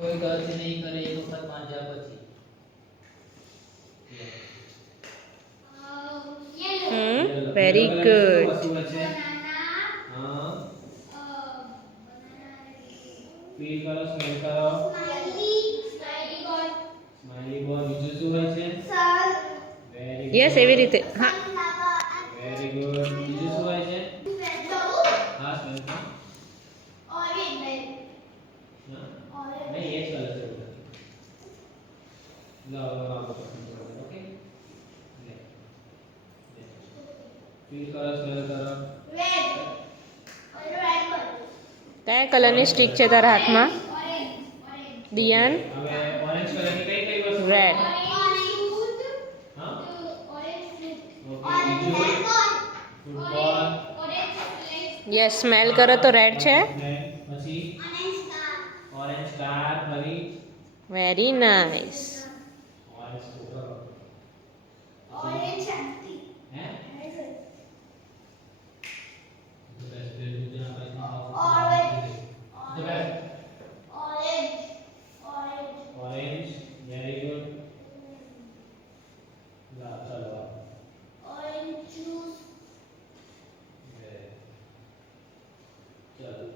કોઈ ગલતી નહીં કરે એક વખત વાંચ્યા પછી વેરી ગુડ. હા ફીલ કરો સ્મેલ કરો સ્માઈલી બોલ બીજું શું હોય છે વેરી યસ એવી રીતે. હા વેરી ગુડ બીજું શું હોય છે હા સ્મેલ કરો नहीं ये कलर से होता लो आप ओके ले फील करो स्मेल करो કયા કલરની સ્ટીક છે તારા હાથમાં દિયાન? હવે ઓરેન્જ કલરની કઈ કઈ વસ્તુ રેડ. હા ઓકે બીજું ફૂટબોલ યસ સ્મેલ કરો તો રેડ છે. પછી ઓરેન્જ કાર ફરી વેરી નાઇસ. ઓરેન્જ સ્કૂટર હે orange very good ला चलो orange juice चलो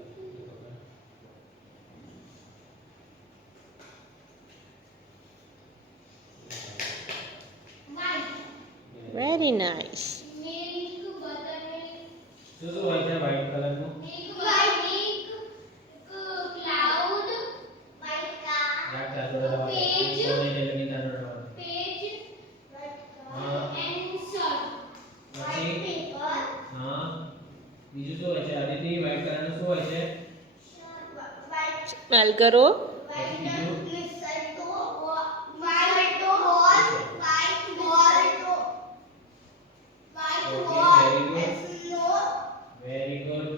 વેરી નાઇસ. શું શું હોય છે વ્હાઈટ કલરનું રાખતા થોડા હા બીજું શું હોય છે આદિત્ય વ્હાઈટ કલરનું શું હોય છે સ્મેલ કરો. પછી બીજું વેરી ગુડ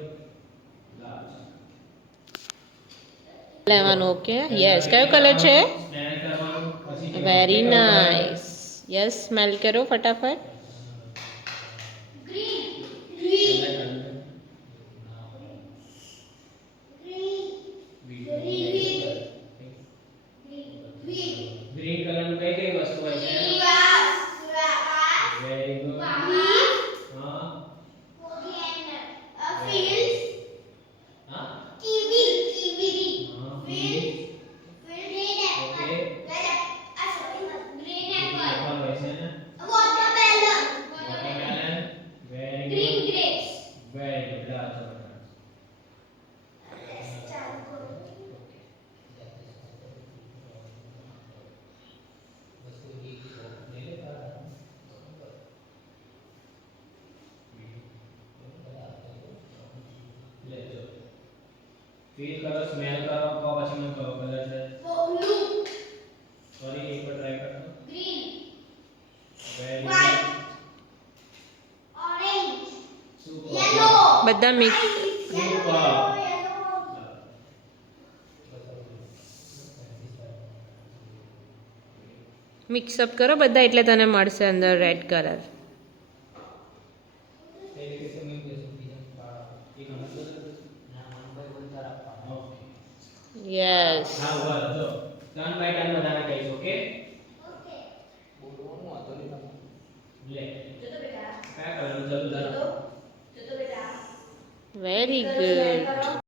લેવાનું. ઓકે યસ કયો કલર છે? સ્મેલ કરવાનું પછી વેરી નાઇસ. યસ સ્મેલ કરો ફટાફટ. ગ્રીન કલરનું કઈ કઈ વસ્તુ હોય છે વેરી ગુડ હા હા ઓકે એપલ હોય છે watermelon very good very good feel કરો સ્મેલ કરો તો પછી મને કયો કલર છે સોરી એક વાર ટ્રાય કરજો વેરી ગુડ સુપર બધા મિક્સ સુપર મિક્સઅપ કરો બધા એટલે તને મળશે અંદર રેડ કલર. યસ હા બસ જો ટર્ન બાય ટર્ન બધાને કહીશ ઓકે લે કયા કલરનું ચાલુ વેરી ગુડ.